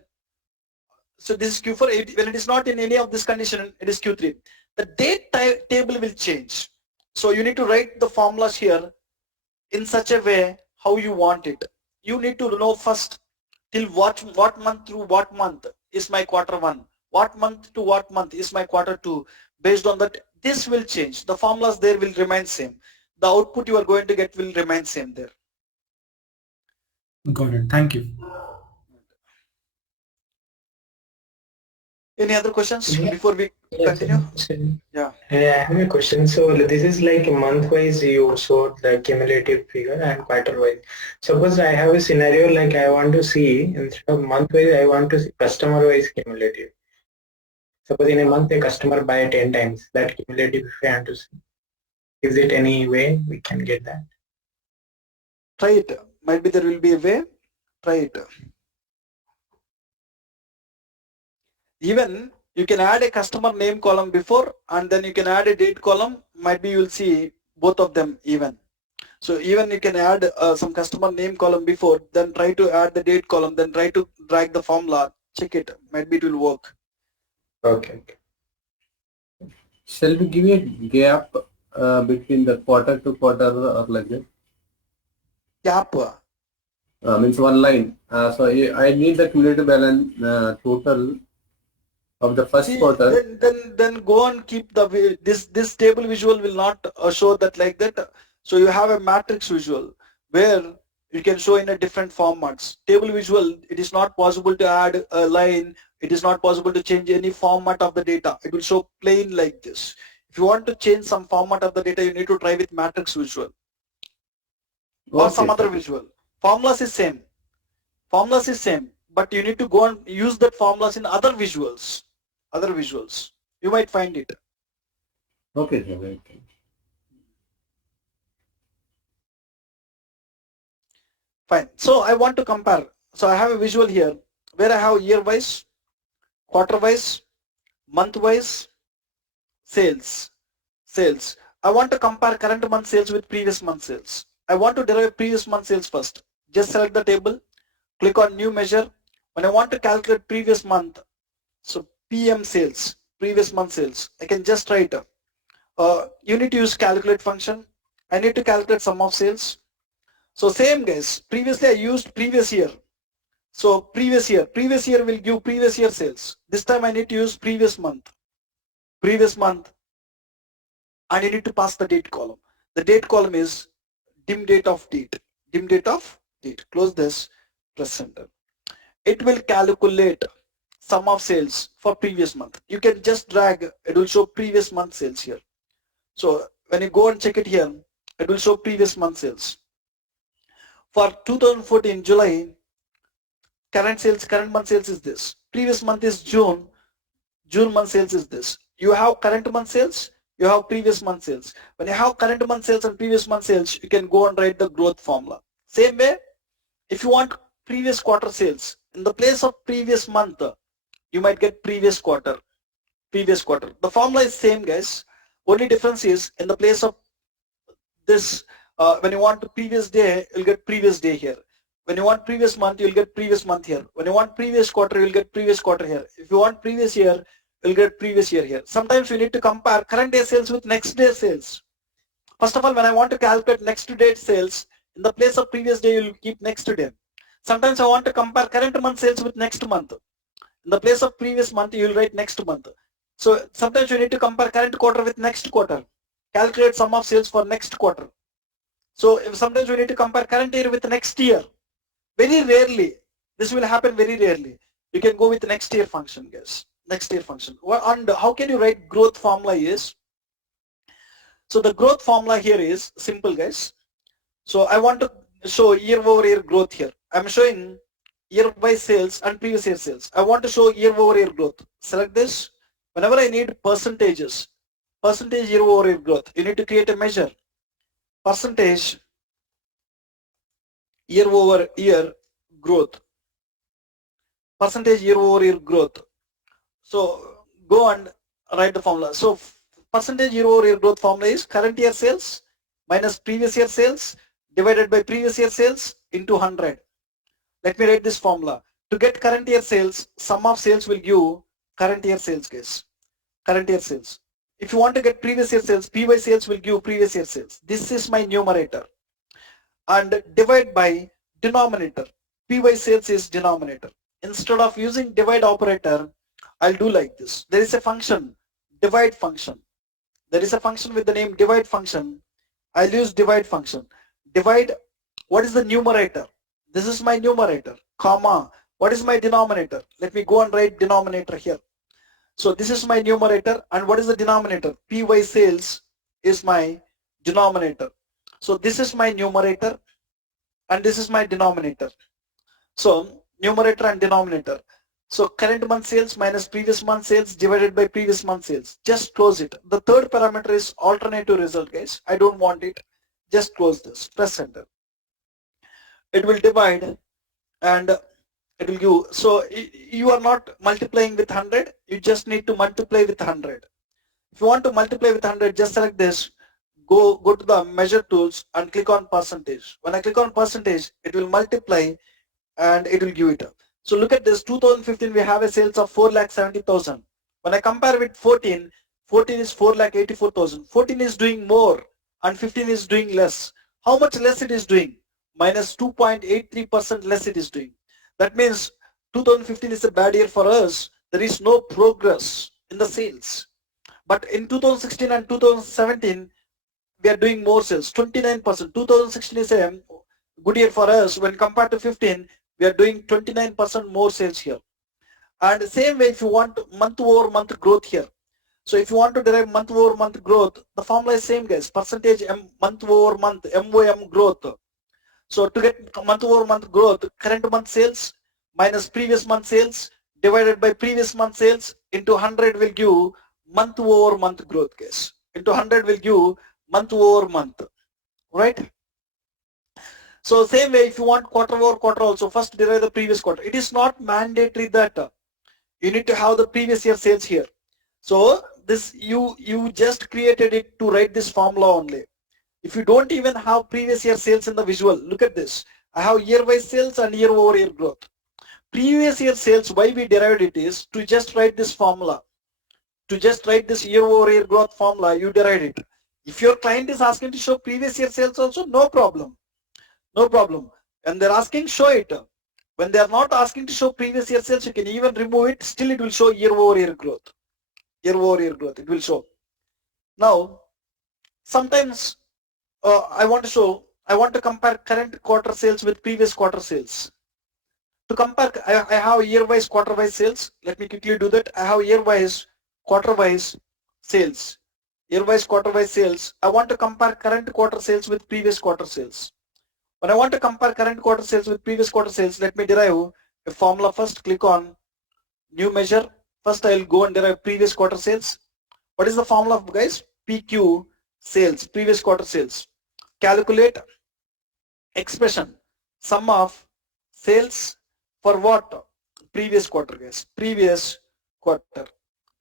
so this is Q4. When it is not in any of this condition, it is Q3. The date table will change. So you need to write the formulas here in such a way how you want it. You need to know first till what month through what month is my quarter 1, what month to what month is my quarter 2. Based on that, this will change. The formulas there will remain same. The output you are going to get will remain same there. Got it. Thank you. Any other questions Yeah. before we Yes, continue? sir. Yeah. I have a question. So this is like month-wise you showed the cumulative figure and quarter-wise. Suppose I have a scenario like I want to see instead of month-wise, I want to see customer-wise cumulative. Suppose in a month a customer buy 10 times, that cumulative if I want to see. Is it any way we can get that? Try it. Might be there will be a way. Try it. Even you can add a customer name column before, and then you can add a date column. Might be you will see both of them even. So even you can add some customer name column before, then try to add the date column, then try to drag the formula. Check it. Might be it will work. Okay. Shall we give a gap between the quarter to quarter or like that? Gap. Means one line. So I need the cumulative balance total of the first See, quarter. then go and keep the this table visual will not show that like that. So you have a matrix visual where you can show in a different formats. Table visual, it is not possible to add a line. It is not possible to change any format of the data. It will show plain like this. If you want to change some format of the data, you need to try with matrix visual or some Okay, other sir. visual. Formulas is same. Formulas is same, but you need to go and use that formulas in other visuals. Other visuals. You might find it. Okay, sir. Okay. Fine. So I want to compare. So I have a visual here where I have year wise, quarter wise, month wise, sales. Sales. I want to compare current month sales with previous month sales. I want to derive previous month sales first. Just select the table, click on new measure. When I want to calculate previous month, so PM sales, previous month sales, I can just write. You need to use calculate function. I need to calculate sum of sales. So same guys, previously I used previous year. So previous year will give previous year sales. This time I need to use previous month, and you need to pass the date column. The date column is dim date of date, close this, press enter. It will calculate sum of sales for previous month. You can just drag, it will show previous month sales here. So when you go and check it here, it will show previous month sales. For 2014 July, current month sales is this. Previous month is June month sales is this. You have current month sales, you have previous month sales. When you have current month sales and previous month sales, you can go and write the growth formula. Same way, if you want previous quarter sales. In the place of previous month, you might get previous quarter. The formula is same, guys. Only difference is in the place of this, when you want previous day, you'll get previous day here. When you want previous month, you'll get previous month here. When you want previous quarter, you'll get previous quarter here. If you want previous year, you'll get previous year here. Sometimes we need to compare current day sales with next day sales. First of all, when I want to calculate next date sales, in the place of previous day, you'll keep next day. Sometimes I want to compare current month sales with next month. In the place of previous month, you'll write next month. So sometimes you need to compare current quarter with next quarter. Calculate sum of sales for next quarter. So if sometimes we need to compare current year with next year. Very rarely. This will happen very rarely. You can go with next year function, guys. Next year function. And how can you write growth formula is? So the growth formula here is simple, guys. So I want to show year over year growth here. I'm showing year by sales and previous year sales. I want to show year over year growth. Select this. Whenever I need percentages, percentage year over year growth, you need to create a measure. Percentage year over year growth. Percentage year over year growth. So go and write the formula. So percentage year over year growth formula is current year sales minus previous year sales divided by previous year sales into 100. Let me write this formula. To get current year sales, sum of sales will give current year sales, guys. Current year sales. If you want to get previous year sales, PY sales will give previous year sales. This is my numerator. And divide by denominator. PY sales is denominator. Instead of using divide operator, I'll do like this. There is a function, divide function. There is a function with the name divide function. I'll use divide function. Divide, what is the numerator? This is my numerator, comma. What is my denominator? Let me go and write denominator here. So this is my numerator, and what is the denominator? PY sales is my denominator. So this is my numerator, and this is my denominator. So numerator and denominator. So current month sales minus previous month sales divided by previous month sales. Just close it. The third parameter is alternative result, guys. I don't want it. Just close this. Press enter. It will divide and it will give. So you are not multiplying with 100. You just need to multiply with 100. If you want to multiply with 100, just select this. Go to the measure tools and click on percentage. When I click on percentage, it will multiply and it will give it up. So look at this. 2015 we have a sales of 4,70,000. When I compare with 14, 14 is 4,84,000. 14 is doing more and 15 is doing less. How much less it is doing? Minus 2.83% less it is doing. That means 2015 is a bad year for us. There is no progress in the sales. But in 2016 and 2017, we are doing more sales, 29%. 2016 is a good year for us. When compared to 15, we are doing 29% more sales here. And the same way, if you want month over month growth here. So if you want to derive month over month growth, the formula is same, guys. Percentage month over month, MOM growth. So to get month over month growth, current month sales minus previous month sales divided by previous month sales into 100 will give month over month growth, guys. Into 100 will give month over month, right? So same way, if you want quarter over quarter also, first derive the previous quarter. It is not mandatory that you need to have the previous year sales here. So this you just created it to write this formula only. If you don't even have previous year sales in the visual, look at this. I have year-wise sales and year over year growth. Previous year sales, why we derived it is to just write this formula. To just write this year over year growth formula, you derived it. If your client is asking to show previous year sales also, no problem. No problem. And they're asking, show it. When they are not asking to show previous year sales, you can even remove it. Still it will show year over year growth. Year over year growth, it will show. Now, sometimes I want to compare current quarter sales with previous quarter sales. To compare, I have year-wise, quarter-wise sales. Let me quickly do that. I have year-wise, quarter-wise sales. Year-wise, quarter-wise sales. I want to compare current quarter sales with previous quarter sales. When I want to compare current quarter sales with previous quarter sales, let me derive a formula first. Click on new measure. First, I will go and derive previous quarter sales. What is the formula, guys? PQ sales, previous quarter sales. Calculate expression, sum of sales for what? Previous quarter, guys. Previous quarter.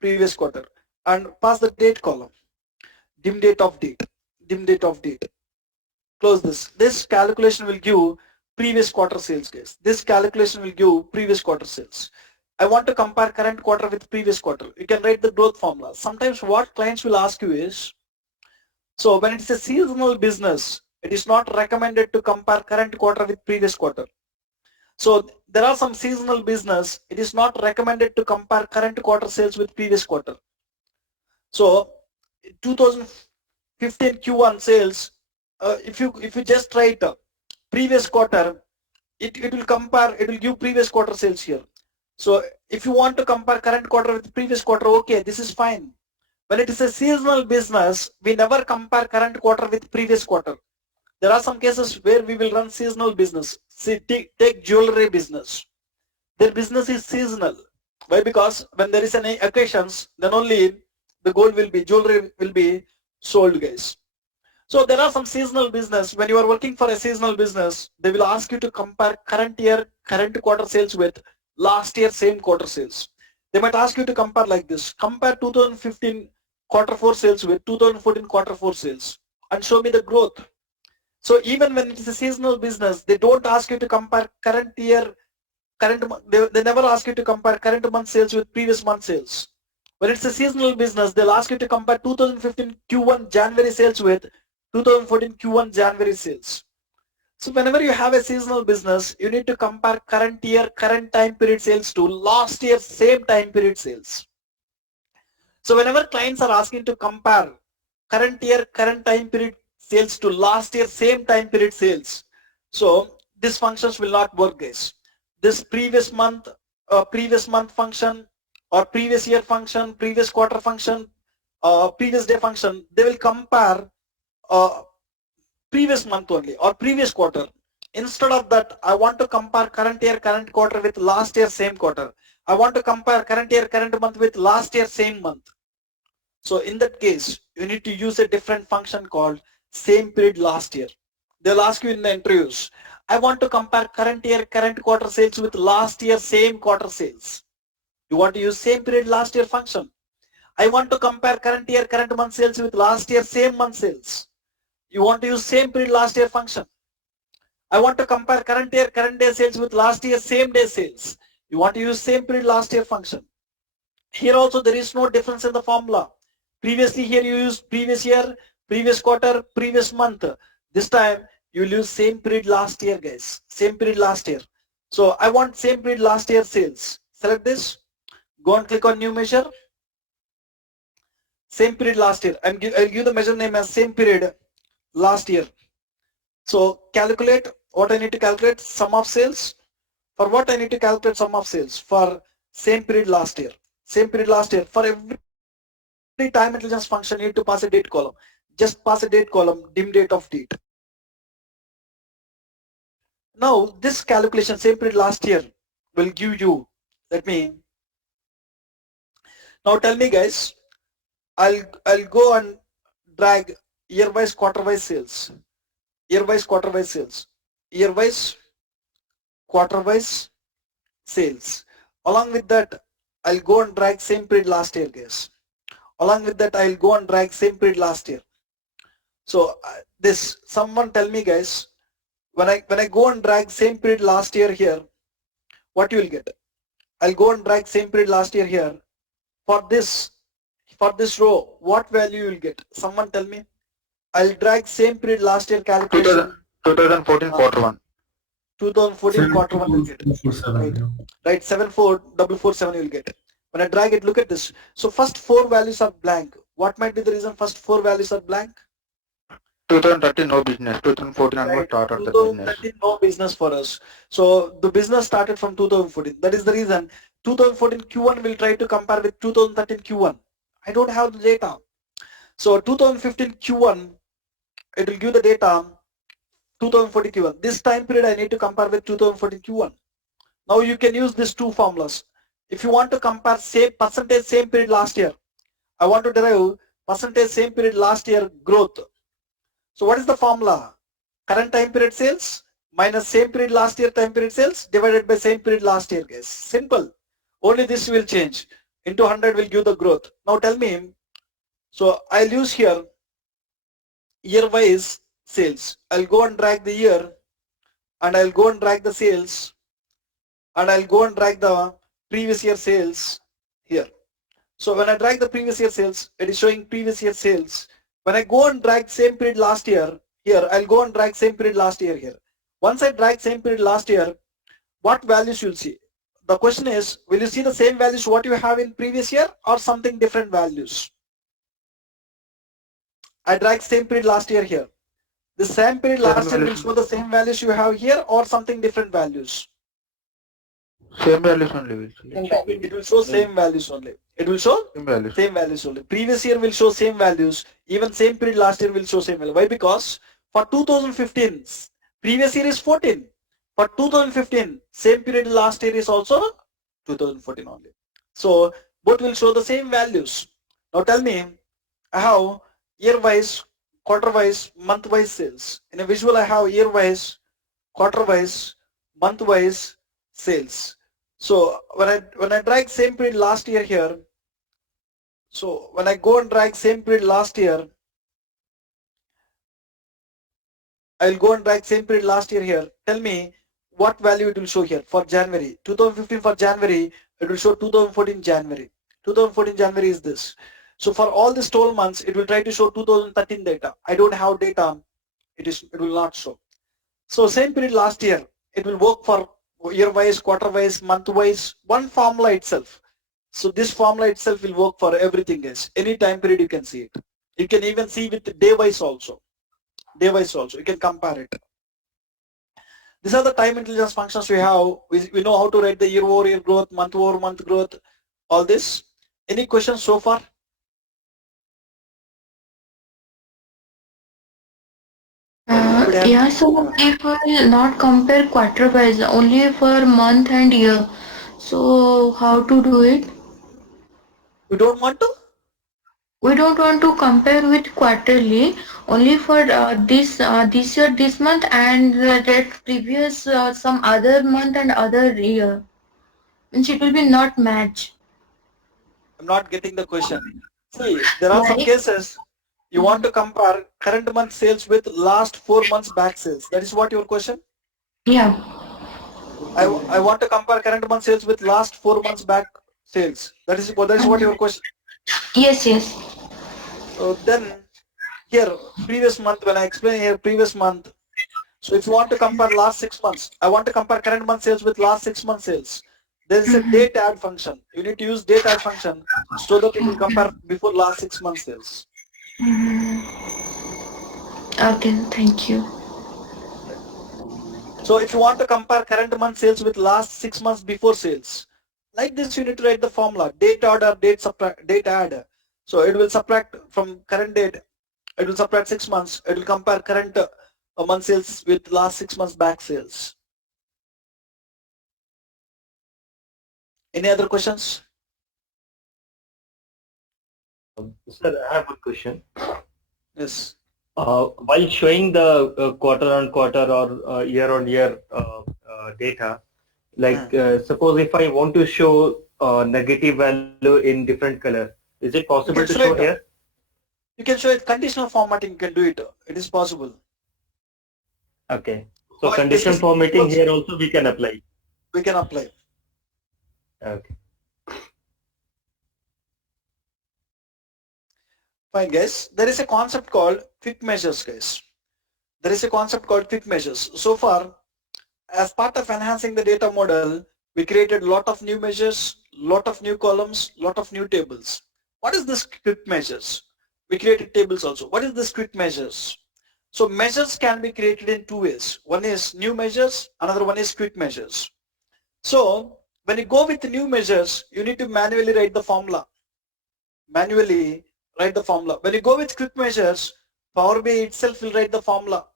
Previous quarter. And pass the date column. Dim date of date. Dim date of date. Close this. This calculation will give previous quarter sales, guys. This calculation will give previous quarter sales. I want to compare current quarter with previous quarter. You can write the growth formula. Sometimes what clients will ask you is, so when it's a seasonal business, it is not recommended to compare current quarter with previous quarter. So there are some seasonal business, it is not recommended to compare current quarter sales with previous quarter. So 2015 Q1 sales, if you just write previous quarter, it will compare, it will give previous quarter sales here. So if you want to compare current quarter with previous quarter, okay, this is fine. When it is a seasonal business, we never compare current quarter with previous quarter. There are some cases where we will run seasonal business. See, take jewelry business. Their business is seasonal. Why? Because when there is any occasions, then only the gold will be, jewelry will be sold, guys. So there are some seasonal business. When you are working for a seasonal business, they will ask you to compare current year, current quarter sales with last year same quarter sales. They might ask you to compare like this. Compare 2015 quarter 4 sales with 2014 quarter 4 sales and show me the growth. So even when it is a seasonal business, they don't ask you to compare current year, current month. They never ask you to compare current month sales with previous month sales. When it's a seasonal business, they'll ask you to compare 2015 Q1 January sales with 2014 Q1 January sales. So whenever you have a seasonal business, you need to compare current year, current time period sales to last year same time period sales. So whenever clients are asking to compare current year, current time period sales to last year same time period sales, so these functions will not work, guys. This previous month function or previous year function, previous quarter function, previous day function, they will compare previous month only or previous quarter. Instead of that, I want to compare current year, current quarter with last year same quarter. I want to compare current year, current month with last year same month. So in that case, you need to use a different function called same period last year. They'll ask you in the interviews, I want to compare current year, current quarter sales with last year same quarter sales. You want to use same period last year function. I want to compare current year, current month sales with last year same month sales. You want to use same period last year function. I want to compare current year, current day sales with last year same day sales. You want to use same period last year function. Here also there is no difference in the formula. Previously here you use previous year, previous quarter, previous month. This time you will use same period last year, guys. Same period last year. So I want same period last year sales. Select this. Go and click on new measure. Same period last year. And I'll give the measure name as same period last year. So calculate what I need to calculate, sum of sales. For what I need to calculate sum of sales? For same period last year. Same period last year. For every time intelligence function, you need to pass a date column. Just pass a date column, dim date of date. Now this calculation, same period last year, will give you, now tell me guys, I'll go and drag year-wise, quarter-wise sales. Year-wise, quarter-wise sales. Year-wise, quarter-wise sales. Along with that, I'll go and drag same period last year, guys. Along with that, I'll go and drag same period last year. So this, someone tell me guys, when I go and drag same period last year here, what you will get? I'll go and drag same period last year here. For this row, what value you will get? Someone tell me. I'll drag same period last year calculation. 2014 quarter 1. 2014 quarter 1 will get. Right, 74447 you will get. When I drag it, look at this. So first 4 values are blank. What might be the reason first 4 values are blank? 2013 no business. 2014 onward started the business. 2013 no business for us. So the business started from 2014. That is the reason 2014 Q1 will try to compare with 2013 Q1. I don't have the data. So 2015 Q1, it will give the data 2014 Q1. This time period I need to compare with 2014 Q1. Now you can use these two formulas. If you want to compare same percentage same period last year, I want to derive percentage same period last year growth. So what is the formula? Current time period sales minus same period last year time period sales divided by same period last year, guys. Simple. Only this will change. Into 100 will give the growth. Now tell me, so I'll use here year wise sales. I'll go and drag the year and I'll go and drag the sales and I'll go and drag the previous year sales here. So when I drag the previous year sales, it is showing previous year sales. When I go and drag same period last year here, I'll go and drag same period last year here. Once I drag same period last year, what values you'll see? The question is, will you see the same values what you have in previous year or something different values? I drag same period last year here. The same period last year will show the same values you have here or something different values? Same values only will see. It will show same values only. It will show same values only. Previous year will show same values. Even same period last year will show same value. Why? Because for 2015, previous year is 14. For 2015, same period last year is also 2014 only. So both will show the same values. Now tell me, I have year-wise, quarter-wise, month-wise sales. In a visual, I have year-wise, quarter-wise, month-wise sales. So when I drag same period last year here, so when I go and drag same period last year, I'll go and drag same period last year here. Tell me what value it will show here for January. 2015 for January, it will show 2014 January. 2014 January is this. So for all these 12 months, it will try to show 2013 data. I don't have data. It will not show. So same period last year, it will work for year-wise, quarter-wise, month-wise, one formula itself. So this formula itself will work for everything, guys. Any time period you can see it. You can even see with day-wise also. Day-wise also, you can compare it. These are the time intelligence functions we have. We know how to write the year-over-year growth, month-over-month growth, all this. Any questions so far? Yeah, so if we'll not compare quarter wise, only for month and year, so how to do it? You don't want to? We don't want to compare with quarterly, only for this year, this month, and that previous some other month and other year. Means it will be not match. I'm not getting the question. See, there are some Like, cases you want to compare current month sales with last 4 months back sales. That is what your question? yeah. I want to compare current month sales with last 4 months back sales. That is what your question. Yes, yes. So then here previous month, when I explain here previous month, so if you want to compare last 6 months, I want to compare current month sales with last 6 months sales. There is a date add function. You need to use date add function so that it will compare before last 6 months sales. Okay, thank you. So if you want to compare current month sales with last 6 months before sales, like this you need to write the formula date add or date add. So it will subtract from current date, it will subtract 6 months, it will compare current month sales with last 6 months back sales. Any other questions? Sir, I have a question. Yes. While showing the quarter-on-quarter or year-on-year data, like suppose if I want to show negative value in different color, is it possible to show here? You can show it conditional formatting. You can do it. It is possible. Okay. So conditional formatting here also we can apply. We can apply. Okay. Fine, guys. There is a concept called quick measures, guys. There is a concept called quick measures. So far, as part of enhancing the data model, we created a lot of new measures, lot of new columns, lot of new tables. What is this quick measures? We created tables also. What is this quick measures? So measures can be created in two ways. One is new measures, another one is quick measures. So when you go with new measures, you need to manually write the formula. Manually write the formula. When you go with quick measures, Power BI itself will write the formula.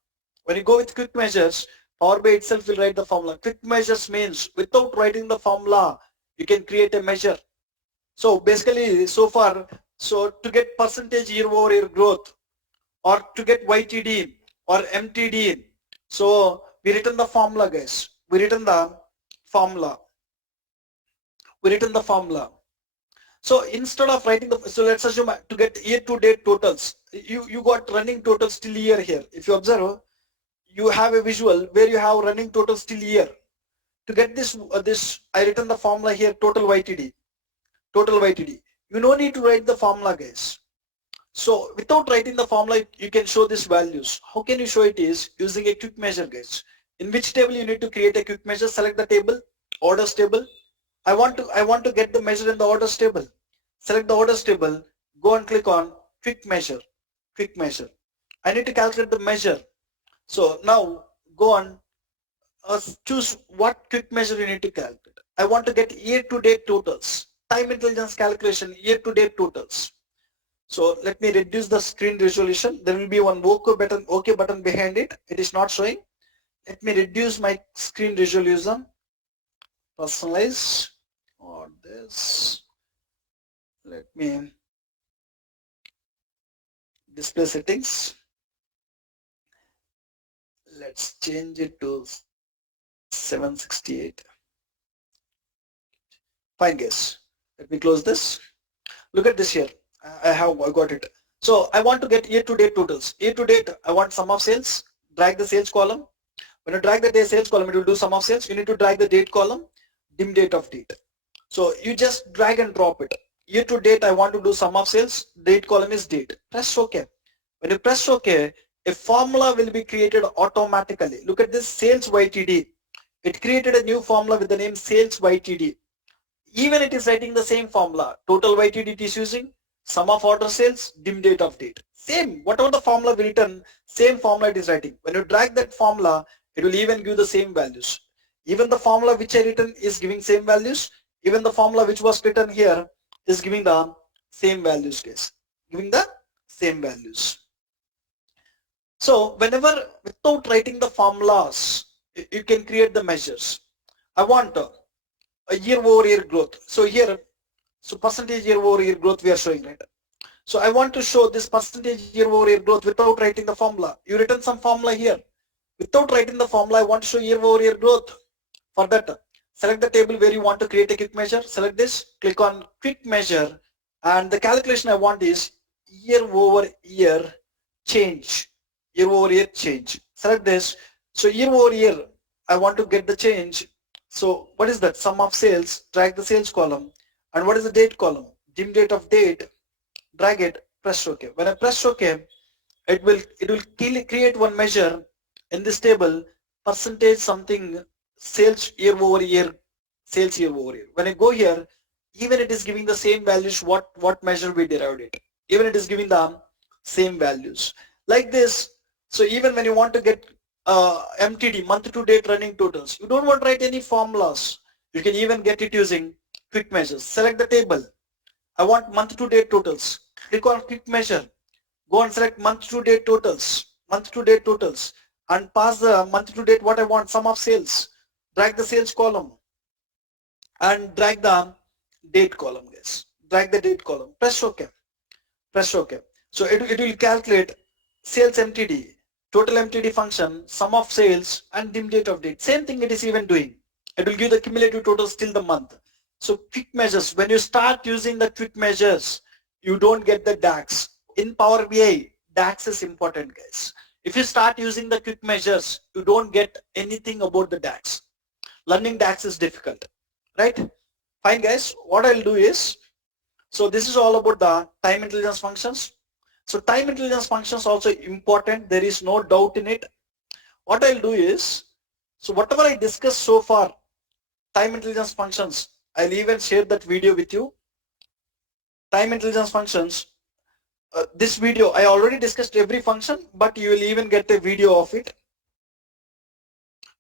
When you go with quick measures, Power BI itself will write the formula. Quick measures means without writing the formula, you can create a measure. So basically, so far, so to get percentage year-over-year growth, or to get YTD or MTD, so We written the formula, guys. We written the formula. So instead of writing the, so let's assume to get year-to-date totals, you got running totals till year here. If you observe, you have a visual where you have running totals till year. To get this, I written the formula here, total YTD. You no need to write the formula, guys. So without writing the formula, you can show these values. How can you show it is using a quick measure, guys. In which table you need to create a quick measure, select the table, orders table. I want to get the measure in the orders table. Select the orders table, go and click on quick measure. I need to calculate the measure. So now go on, choose what quick measure you need to calculate. I want to get year-to-date totals. Time intelligence calculation, year-to-date totals. So let me reduce the screen resolution. There will be one OK button behind it. It is not showing. Let me reduce my screen resolution. Personalize or this. Let me display settings. Let's change it to 768. Fine, guys. Let me close this. Look at this here. I got it. So I want to get year-to-date totals. Year-to-date, I want sum of sales. Drag the sales column. When you drag the sales column, it will do sum of sales. You need to drag the date column, dim date of date. So you just drag and drop it. Year-to-date, I want to do sum of sales. Date column is date. Press OK. When you press OK, a formula will be created automatically. Look at this sales YTD. It created a new formula with the name sales YTD. Even it is writing the same formula. Total YTD it is using, sum of order sales, dim date of date. Same, whatever the formula we written, same formula it is writing. When you drag that formula, it will even give the same values. Even the formula which I written is giving same values. Even the formula which was written here is giving the same values, guys. Giving the same values. So whenever, without writing the formulas, you can create the measures. I want a year-over-year growth. So here, so percentage year-over-year growth we are showing, right? So I want to show this percentage year-over-year growth without writing the formula. You written some formula here. Without writing the formula, I want to show year-over-year growth. For that, select the table where you want to create a quick measure. Select this, click on quick measure, and the calculation I want is year-over-year change. Year-over-year change. Select this. So year-over-year, I want to get the change. So what is that? Sum of sales. Drag the sales column. And what is the date column? Dim date of date. Drag it. Press OK. When I press OK, it will create one measure in this table. Percentage something sales year-over-year. Sales year-over-year. When I go here, even it is giving the same values. What measure we derived it. Even it is giving the same values. Like this. So even when you want to get MTD, month to date running totals, you don't want to write any formulas. You can even get it using quick measures. Select the table. I want month to date totals. Click on quick measure. Go and select month to date totals. And pass the month to date what I want, sum of sales. Drag the sales column and drag the date column, guys. Drag the date column. Press OK. So it will calculate sales MTD, total MTD function, sum of sales, and dim date of date. Same thing it is even doing. It will give the cumulative totals till the month. So quick measures, when you start using the quick measures, you don't get the DAX. In Power BI, DAX is important, guys. If you start using the quick measures, you don't get anything about the DAX. Learning DAX is difficult, right? Fine, guys. What I'll do is, so this is all about the time intelligence functions. So time intelligence functions also important. There is no doubt in it. What I'll do is, so whatever I discussed so far, time intelligence functions, I'll even share that video with you. Time intelligence functions, this video, I already discussed every function, but you will even get a video of it.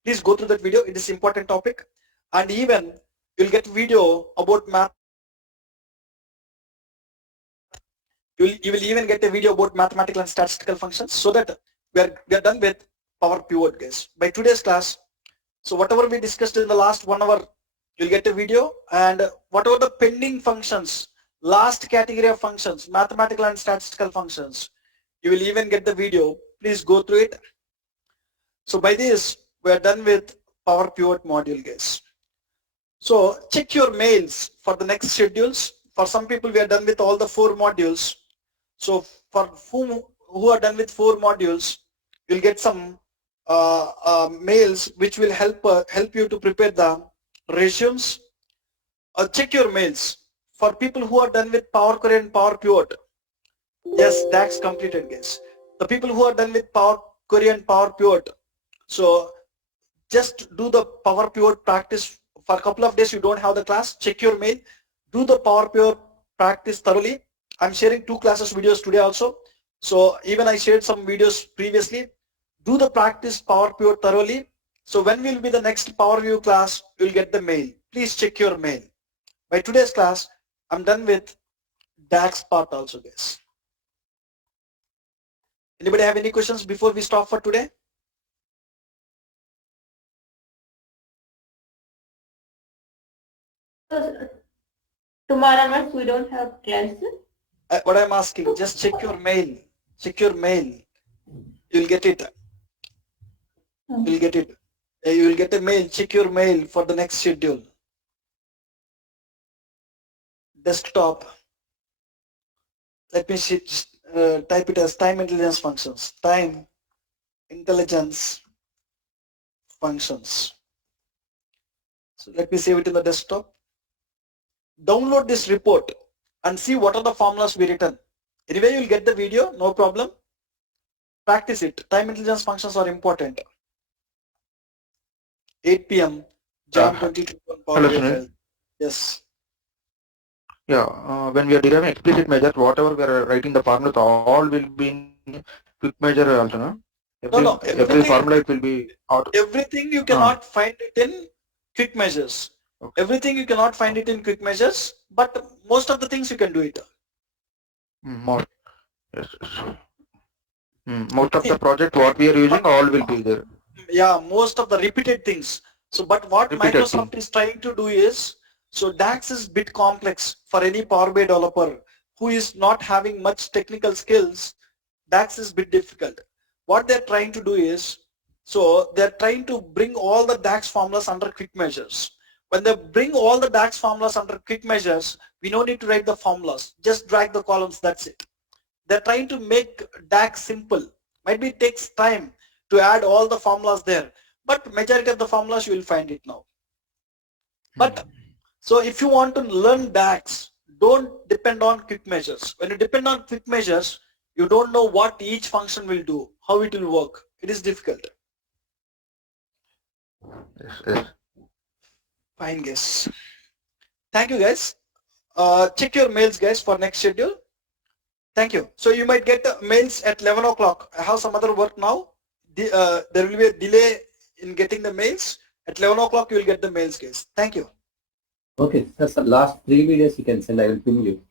Please go through that video. It is important topic. And even you'll get video about math. You will even get a video about mathematical and statistical functions, so that we are done with Power Pivot, guys. By today's class, so whatever we discussed in the last 1 hour, you'll get a video, and whatever the pending functions, last category of functions, mathematical and statistical functions, you will even get the video. Please go through it. So by this, we are done with Power Pivot module, guys. So check your mails for the next schedules. For some people, we are done with all the 4 modules. So for who are done with 4 modules, you'll get some mails which will help you to prepare the resumes. Check your mails. For people who are done with Power Query and Power Pivot, yes, DAX completed, guys. The people who are done with Power Query and Power Pivot, so just do the Power Pivot practice for a couple of days. You don't have the class, check your mail, do the Power Pivot practice thoroughly. I'm sharing 2 classes videos today also. So even I shared some videos previously. Do the practice Power Pivot thoroughly. So when will be the next Power View class, you'll get the mail. Please check your mail. By today's class, I'm done with DAX part also, guys. Anybody have any questions before we stop for today? Tomorrow onwards we don't have class. What I'm asking, just check your mail. Check your mail. You'll get it. You'll get it. You will get a mail. Check your mail for the next schedule. Desktop. Let me see, type it as time intelligence functions. Time intelligence functions. So let me save it in the desktop. Download this report and see what are the formulas we written. Anyway, you'll get the video, no problem. Practice it. Time intelligence functions are important. 8 p.m. Jan 22 on Power Hello, BI Sunil. file. Yes. Yeah, when we are deriving explicit measures, whatever we are writing the formula, all will be in quick measure also, no? No, Every formula it will be out. everything you cannot find it in quick measures. Okay. Everything you cannot find it in quick measures, but most of the things you can do it. Most, yes, yes. Most of the project what we are using, all will be there. Yeah, most of the repeated things. So, but what Repeated Microsoft is trying to do is, so DAX is bit complex for any Power BI developer who is not having much technical skills. DAX is bit difficult. What they're trying to do is, so they're trying to bring all the DAX formulas under quick measures. When they bring all the DAX formulas under quick measures, we don't need to write the formulas, just drag the columns, that's it. They're trying to make DAX simple. Might be it takes time to add all the formulas there, but majority of the formulas you will find it now. But so if you want to learn DAX, don't depend on quick measures. When you depend on quick measures, you don't know what each function will do, how it will work. It is difficult. Yes, yes. Fine, guys. Thank you, guys. Check your mails, guys, for next schedule. Thank you. So you might get mails at 11 o'clock. I have some other work now. There will be a delay in getting the mails. At 11 o'clock, you will get the mails, guys. Thank you. Okay, that's the last 3 videos you can send. I will ping you.